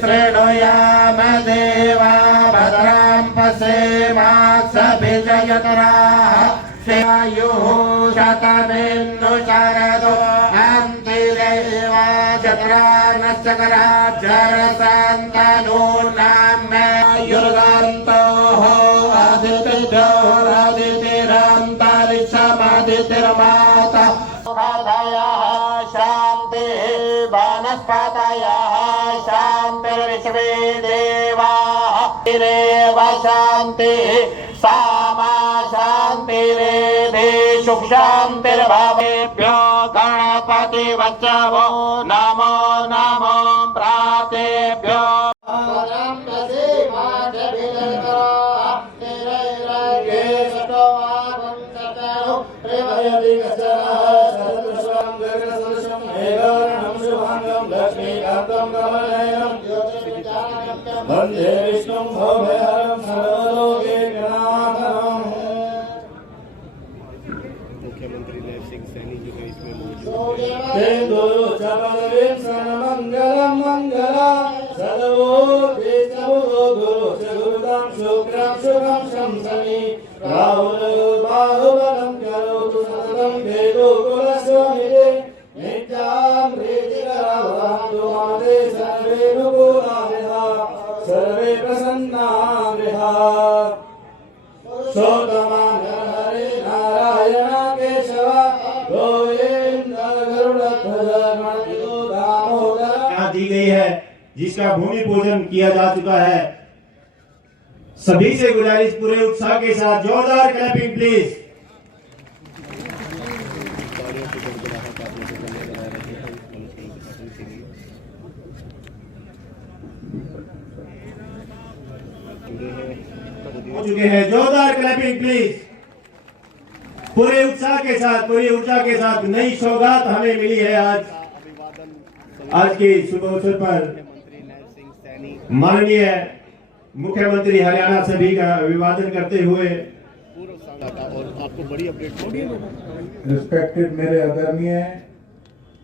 श्रेणुयाम देवा भद्रां पश्येमाक्षभिजयतराः सेवायुः शतमेन्दुशरदो अन्तिरेवा चतुरान्नश्चकराज्यरसान्तनूनाम्युर्गन्तोः अदितिर्भ्योरदितिरन्तरिक्षमदितिर्माता शान्तिः वनस्पतयः शान्तिर्विश्वे देवाः शान्तिरेव शान्तिः सामा शान्तिरेधि सुख शान्तिर्भवेभ्यो गणपतिवच्चवो नमो नमो प्रातेभ्यो वंदे विष्णुं भवभयहरं सर्वलोकैकनाथं। मुख्यमंत्री नैब सिंह सैनी जो है इसमें मौजूद ते गुरु चपलवीं सर्वमंगलं मंगलं सदवो देशवो गुरु च गुरुदां शुक्रं शुभं शंसनि राहुल बाहुबलं करोतु सततं वेदो कुलस्वामिने नित्यां प्रीतिकरावहन्तु माते सर्वे नुपुराः सर्वे प्रसन्नाः सोतमान हरे नारायण केशव गोविंद गरुड़ध्वज मणितो दामोदर दी गई है, जिसका भूमि पूजन किया जा चुका है। सभी से गुजारिश पूरे उत्साह के साथ जोरदार क्लैपिंग प्लीज। हो चुके हैं, जोरदार क्लैपिंग प्लीज। पूरे उत्साह के साथ, पूरी ऊर्जा के साथ नई सौगात हमें मिली है आज के शुभ अवसर पर माननीय मुख्यमंत्री हरियाणा सभी का अभिवादन करते हुए और आपको बड़ी अपडेट रिस्पेक्टेड मेरे आदरणीय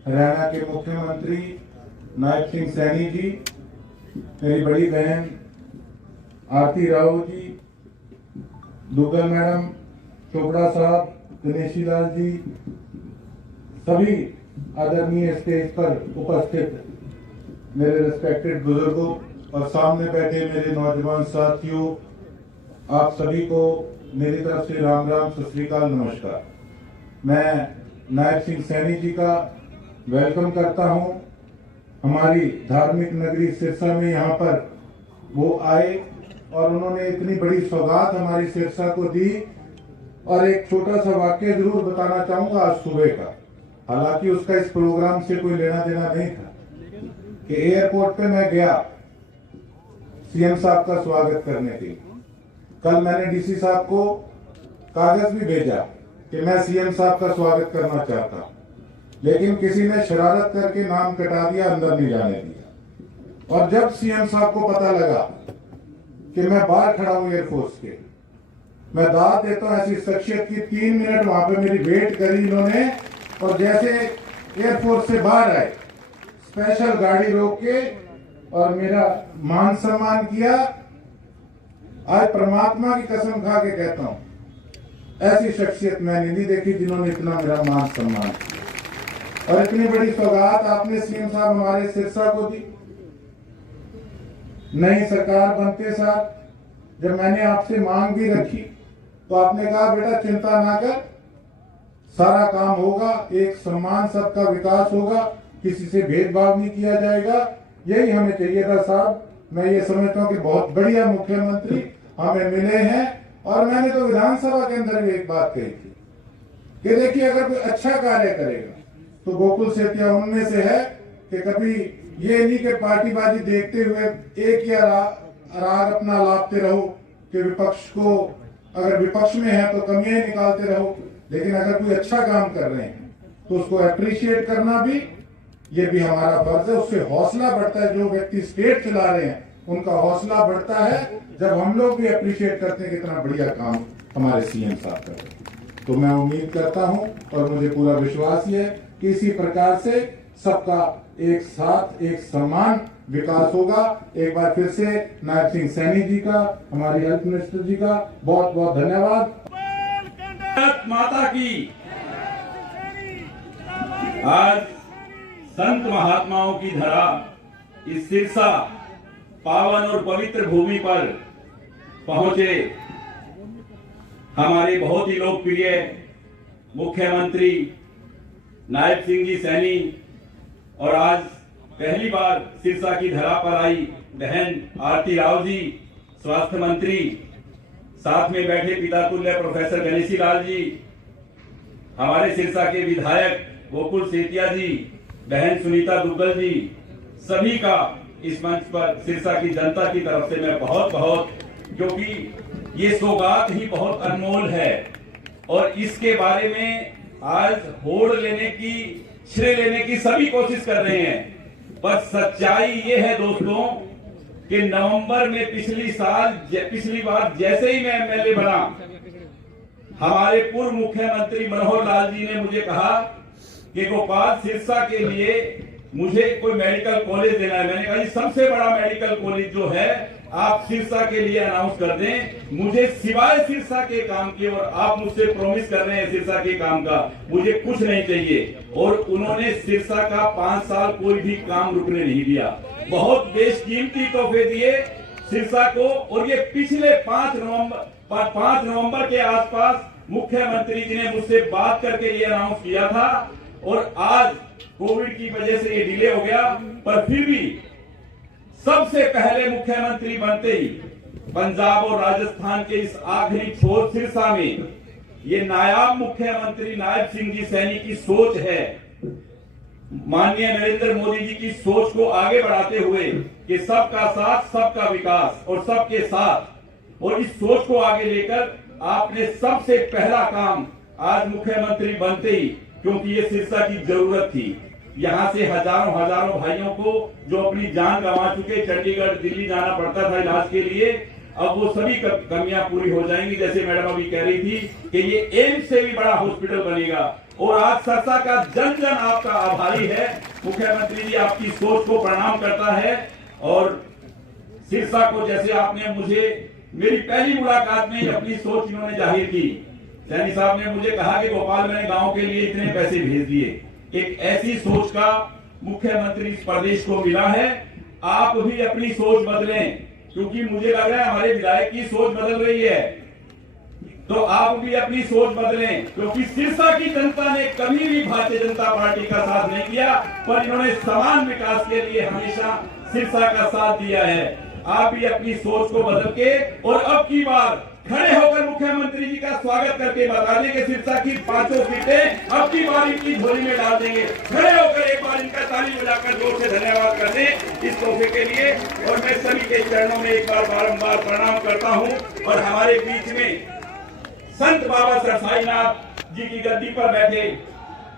हरियाणा के मुख्यमंत्री नायब सिंह सैनी जी, मेरी बड़ी बहन आरती राव जी, दुग्गल मैडम, चोपड़ा साहब, गणेशी लाल जी, सभी आदरणीय स्टेज पर उपस्थित मेरे रिस्पेक्टेड बुजुर्गों और सामने बैठे मेरे नौजवान साथियों, आप सभी को मेरी तरफ से राम राम, सत श्री अकाल, नमस्कार। मैं नायब सिंह सैनी जी का वेलकम करता हूं। हमारी धार्मिक नगरी सिरसा में यहाँ पर वो आए और उन्होंने इतनी बड़ी सौगात हमारी सिरसा को दी। और एक छोटा सा वाक्य जरूर बताना चाहूंगा आज सुबह का, हालांकि उसका इस प्रोग्राम से कोई लेना देना नहीं था, कि एयरपोर्ट पे मैं गया सीएम साहब का स्वागत करने के लिए। कल मैंने डीसी साहब को कागज भी भेजा कि मैं सीएम साहब का स्वागत करना चाहता हूं, लेकिन किसी ने शरारत करके नाम कटा दिया, अंदर नहीं जाने दिया। और जब सीएम साहब को पता लगा कि मैं बाहर खड़ा हूं एयरफोर्स के, मैं दाद देता हूं ऐसी शख्सियत की, 3 मिनट वहां पे मेरी वेट करी इन्होंने, और जैसे एयरफोर्स से बाहर आए स्पेशल गाड़ी रोक के और मेरा मान सम्मान किया। आज परमात्मा की कसम खा के कहता हूं, ऐसी शख्सियत मैंने नहीं देखी जिन्होंने इतना मेरा मान सम्मान किया। और इतनी बड़ी सौगात आपने सीएम साहब हमारे सिरसा को दी। नई सरकार बनते साथ जब मैंने आपसे मांग भी रखी तो आपने कहा बेटा चिंता ना कर, सारा काम होगा, एक सम्मान, सबका विकास होगा, किसी से भेदभाव नहीं किया जाएगा। यही हमें चाहिए था साहब। मैं ये समझता हूँ कि बहुत बढ़िया मुख्यमंत्री हमें मिले हैं। और मैंने तो विधानसभा के अंदर भी एक बात कही थी कि देखिए, अगर कोई अच्छा कार्य करेगा तो गोकुल सेतिया उनमें से है कि कभी ये नहीं कि पार्टीबाजी देखते हुए एक या राग अपना लापते रहो कि विपक्ष को, अगर विपक्ष में है तो कमियां निकालते रहो, लेकिन अगर कोई अच्छा काम कर रहे हैं तो उसको अप्रिशिएट करना भी, ये भी हमारा फर्ज है। उससे हौसला बढ़ता है। जो व्यक्ति स्टेट चला रहे हैं उनका हौसला बढ़ता है जब हम लोग भी अप्रिशिएट करते हैं कितना बढ़िया काम हमारे सीएम साहब कर रहे हैं। तो मैं उम्मीद करता हूं और मुझे पूरा विश्वास है कि इसी प्रकार से सबका एक साथ, एक सम्मान विकास होगा। एक बार फिर से नायब सिंह सैनी जी का, हमारी हेल्थ मिनिस्टर जी का बहुत बहुत धन्यवाद। भारत माता की। आज संत महात्माओं की धरा इस सिरसा पावन और पवित्र भूमि पर पहुंचे हमारे बहुत ही लोकप्रिय मुख्यमंत्री नायब सिंह जी सैनी और आज पहली बार सिरसा की धरा पर आई बहन आरती राव जी स्वास्थ्य मंत्री, साथ में बैठे पिता तुल्य प्रोफेसर गणेशी लाल जी, हमारे सिरसा के विधायक गोकुल सेतिया जी, बहन सुनीता दुग्गल जी, सभी का इस मंच पर सिरसा की जनता की तरफ से मैं बहुत बहुत, क्योंकि ये सौगात ही बहुत अनमोल है और इसके बारे में आज होड़ लेने की, श्रेय लेने की सभी कोशिश कर रहे हैं। पर सच्चाई ये है दोस्तों कि नवंबर में पिछली बार जैसे ही मैं एमएलए बना, हमारे पूर्व मुख्यमंत्री मनोहर लाल जी ने मुझे कहा कि गोपाल सिरसा के लिए मुझे कोई मेडिकल कॉलेज देना है। मैंने कहा जी सबसे बड़ा मेडिकल कॉलेज जो है आप सिरसा के लिए अनाउंस कर दें, मुझे सिवाय सिरसा के काम के, और आप मुझसे प्रॉमिस कर रहे हैं सिरसा के काम का, मुझे कुछ नहीं चाहिए। और उन्होंने सिरसा का 5 साल कोई भी काम रुकने नहीं दिया, बहुत बेशकीमती तोहफे दिए सिरसा को। और ये पिछले 5 नवंबर के आसपास मुख्यमंत्री जी ने मुझसे बात करके ये अनाउंस किया था और आज कोविड की वजह से ये डिले हो गया। पर फिर भी सबसे पहले मुख्यमंत्री बनते ही पंजाब और राजस्थान के इस आखिरी छोर सिरसा में ये नायाब मुख्यमंत्री नायब सिंह जी सैनी की सोच है, माननीय नरेंद्र मोदी जी की सोच को आगे बढ़ाते हुए कि सबका साथ सबका विकास और सबके साथ, और इस सोच को आगे लेकर आपने सबसे पहला काम आज मुख्यमंत्री बनते ही, क्योंकि ये सिरसा की जरूरत थी, यहाँ से हजारों भाइयों को जो अपनी जान गंवा चुके, चंडीगढ़ दिल्ली जाना पड़ता था इलाज के लिए, अब वो सभी कमियां पूरी हो जाएंगी। जैसे मैडम अभी कह रही थी कि ये एम्स से भी बड़ा हॉस्पिटल बनेगा। और आज सिरसा का जन जन आपका आभारी है। मुख्यमंत्री जी आपकी सोच को प्रणाम करता है। और सिरसा को जैसे आपने मुझे मेरी पहली मुलाकात में अपनी सोच इन्होंने जाहिर की, सैनी साहब ने मुझे कहा कि गोपाल मैंने गांव के लिए इतने पैसे भेज दिए। एक ऐसी सोच का मुख्यमंत्री इस प्रदेश को मिला है। आप भी अपनी सोच बदलें, क्योंकि मुझे लग रहा है हमारे विधायक की सोच बदल रही है, तो आप भी अपनी सोच बदलें, क्योंकि सिरसा की जनता ने कभी भी भारतीय जनता पार्टी का साथ नहीं किया, पर इन्होंने समान विकास के लिए हमेशा सिरसा का साथ दिया है। आप भी अपनी सोच को बदल के और अब की बार खड़े होकर मुख्यमंत्री जी का स्वागत करके बता दें कि सिरसा की 5 सीटें अब की बार इनकी झोली में डाल देंगे। खड़े होकर एक बार इनका ताली बजाकर जोर से धन्यवाद कर दें इस तोहफे के लिए। और मैं सभी के चरणों में एक बार बारंबार प्रणाम करता हूं। और हमारे बीच में संत बाबा सरसाईनाथ जी की गद्दी पर बैठे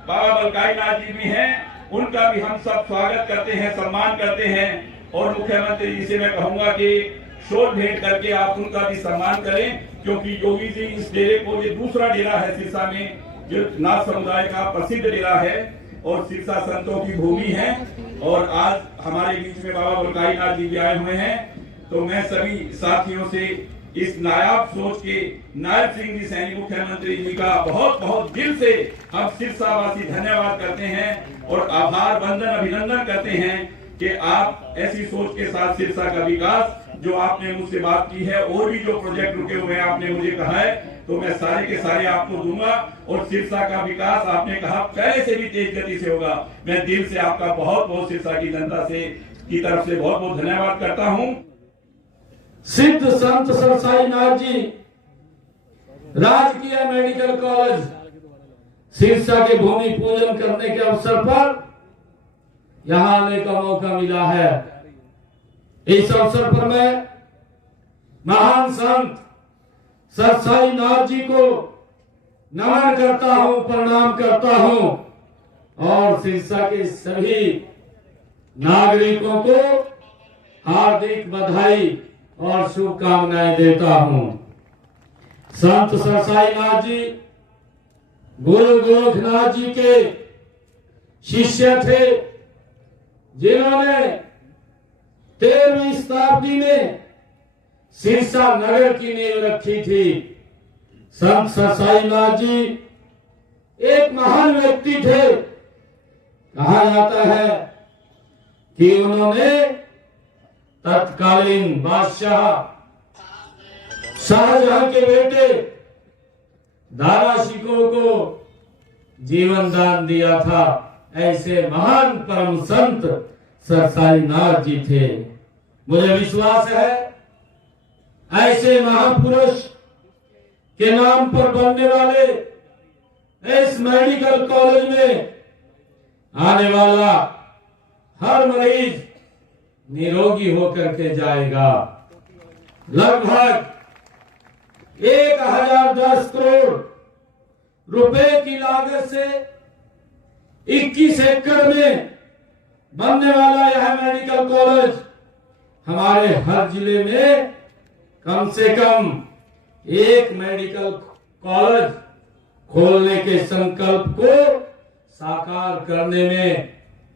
बाबा बलकाईनाथ जी भी हैं, उनका भी हम सब स्वागत करते हैं, सम्मान करते हैं। और मुख्यमंत्री जी से मैं कहूंगा कि शोर भेंट करके आप उनका भी सम्मान करें, क्योंकि योगी जी इस डेरे को, ये दूसरा डेरा है सिरसा में जो नाथ समुदाय का प्रसिद्ध डेरा है और सिरसा संतों की भूमि है। और आज हमारे बीच में बाबा बलकाईनाथ जी भी आए हुए हैं। तो मैं सभी साथियों से इस नायाब सोच के नायब सिंह जी सैनी मुख्यमंत्री जी का बहुत बहुत दिल से हम सिरसा वासी धन्यवाद करते हैं और आभार बंदन अभिनंदन करते हैं कि आप ऐसी सोच के साथ सिरसा का विकास, जो आपने मुझसे बात की है, और भी जो प्रोजेक्ट रुके हुए हैं आपने मुझे कहा है, तो मैं सारे के सारे आपको दूंगा। और सिरसा का विकास आपने कहा पहले से भी तेज गति से होगा। मैं दिल से आपका बहुत बहुत सिरसा की जनता से की तरफ से बहुत बहुत धन्यवाद करता हूं। सिद्ध संत सरसाईनाथ जी राजकीय मेडिकल कॉलेज सिरसा के भूमि पूजन करने के अवसर पर यहाँ आने का मौका मिला है। इस अवसर पर मैं महान संत सरसाईनाथ जी को नमन करता हूं, प्रणाम करता हूं और सिरसा के सभी नागरिकों को हार्दिक बधाई और शुभकामनाएं देता हूं। संत सरसाईनाथ जी गुरु गोरखनाथ जी के शिष्य थे, जिन्होंने 13वीं शताब्दी में सिरसा नगर की नींव रखी थी। संत सरसाईनाथ जी एक महान व्यक्ति थे। कहा जाता है कि उन्होंने तत्कालीन बादशाह शाहजहां के बेटे दारा शिकोह को जीवन दान दिया था। ऐसे महान परम संत सरसाईनाथ जी थे। मुझे विश्वास है ऐसे महापुरुष के नाम पर बनने वाले इस मेडिकल कॉलेज में आने वाला हर मरीज निरोगी होकर के जाएगा। लगभग 1010 करोड़ रुपए की लागत से 21 एकड़ में बनने वाला यह मेडिकल कॉलेज हमारे हर जिले में कम से कम एक मेडिकल कॉलेज खोलने के संकल्प को साकार करने में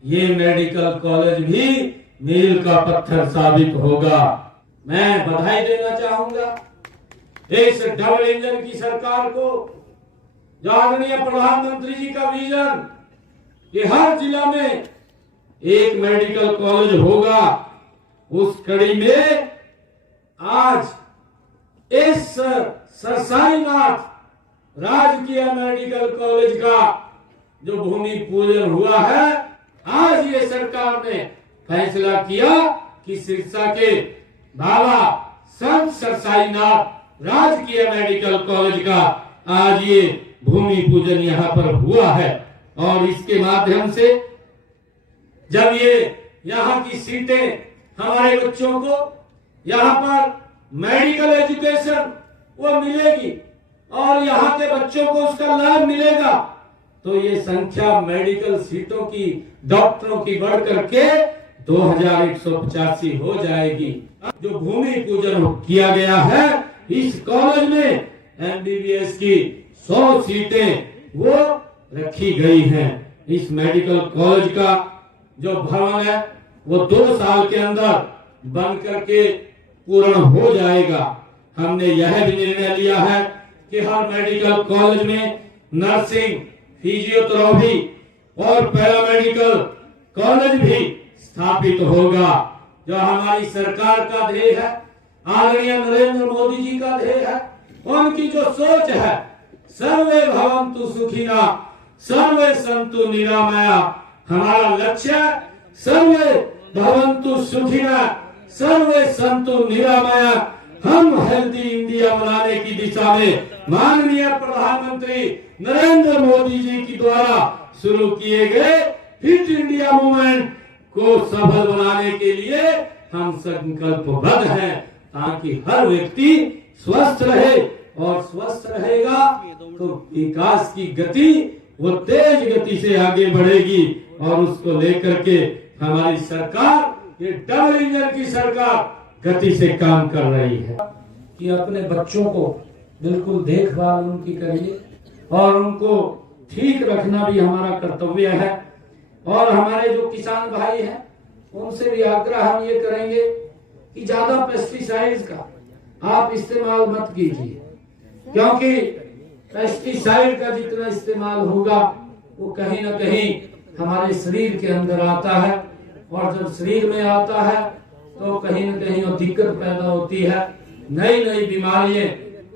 ये मेडिकल कॉलेज भी मील का पत्थर साबित होगा। मैं बधाई देना चाहूंगा इस डबल इंजन की सरकार को, जो आदरणीय प्रधानमंत्री जी का विजन कि हर जिला में एक मेडिकल कॉलेज होगा, उस कड़ी में आज इस सरसाईनाथ राजकीय मेडिकल कॉलेज का जो भूमि पूजन हुआ है, आज ये सरकार ने फैसला किया कि सिरसा के बाबा संत सरसाईनाथ राजकीय मेडिकल कॉलेज का आज ये भूमि पूजन यहाँ पर हुआ है। और इसके माध्यम से जब ये यहाँ की सीटें हमारे बच्चों को यहाँ पर मेडिकल एजुकेशन वो मिलेगी और यहाँ के बच्चों को उसका लाभ मिलेगा, तो ये संख्या मेडिकल सीटों की, डॉक्टरों की बढ़ करके 2185 हो जाएगी। जो भूमि पूजन किया गया है इस कॉलेज में एमबीबीएस की 100 सीटें वो रखी गई हैं। इस मेडिकल कॉलेज का जो भवन है वो 2 साल के अंदर बन करके पूर्ण हो जाएगा। हमने यह भी निर्णय लिया है कि हर मेडिकल कॉलेज में नर्सिंग, फिजियोथेरेपी और पैरामेडिकल कॉलेज भी स्थापित होगा। जो हमारी सरकार का ध्येय है, आदरणीय नरेंद्र मोदी जी का ध्येय है, उनकी जो सोच है सर्वे भवन्तु सुखिनः सर्वे सन्तु निरामया, हमारा लक्ष्य सर्वे भवन्तु सुखिनः सर्वे सन्तु निरामया। हम हेल्दी इंडिया बनाने की दिशा में माननीय प्रधानमंत्री नरेंद्र मोदी जी की द्वारा शुरू किए गए फिट इंडिया मूवमेंट को सफल बनाने के लिए हम संकल्पबद्ध हैं, ताकि हर व्यक्ति स्वस्थ रहे और स्वस्थ रहेगा तो विकास की गति वो तेज गति से आगे बढ़ेगी। और उसको लेकर के हमारी सरकार, ये डबल इंजन की सरकार गति से काम कर रही है कि अपने बच्चों को बिल्कुल देखभाल उनकी करिए और उनको ठीक रखना भी हमारा कर्तव्य है। और हमारे जो किसान भाई हैं उनसे भी आग्रह हम ये करेंगे कि ज्यादा पेस्टिसाइड्स का आप इस्तेमाल मत कीजिए, क्योंकि पेस्टिसाइड का जितना इस्तेमाल होगा वो कहीं ना कहीं हमारे शरीर के अंदर आता है, और जब शरीर में आता है तो कहीं न कहीं वो दिक्कत पैदा होती है, नई नई बीमारियां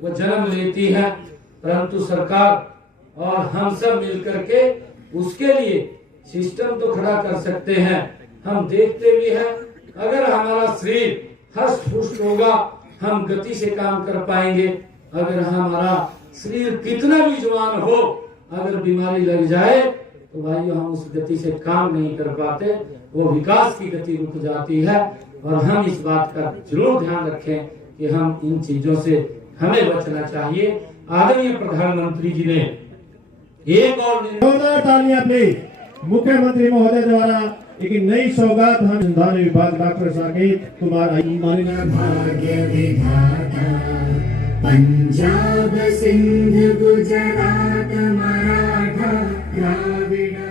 वो जन्म लेती हैं। परंतु सरकार और हम सब मिलकर के उसके लिए सिस्टम तो खड़ा कर सकते हैं। हम देखते भी हैं, अगर हमारा शरीर हष्ट पुष्ट होगा हम गति से काम कर पाएंगे। अगर हमारा शरीर कितना भी जवान हो, अगर बीमारी लग जाए तो भाइयों हम उस गति से काम नहीं कर पाते, वो विकास की गति रुक जाती है। और हम इस बात का जरूर ध्यान रखें कि हम इन चीजों से हमें बचना चाहिए। आदरणीय प्रधानमंत्री जी ने एक और तालियां प्लीज मुख्यमंत्री महोदय द्वारा एक नई सौगात हम अनुसंधान विभाग डॉक्टर साकेत कुमार भाग्य विधाता पंजाब सिंध गुजरात मराठा द्राविड़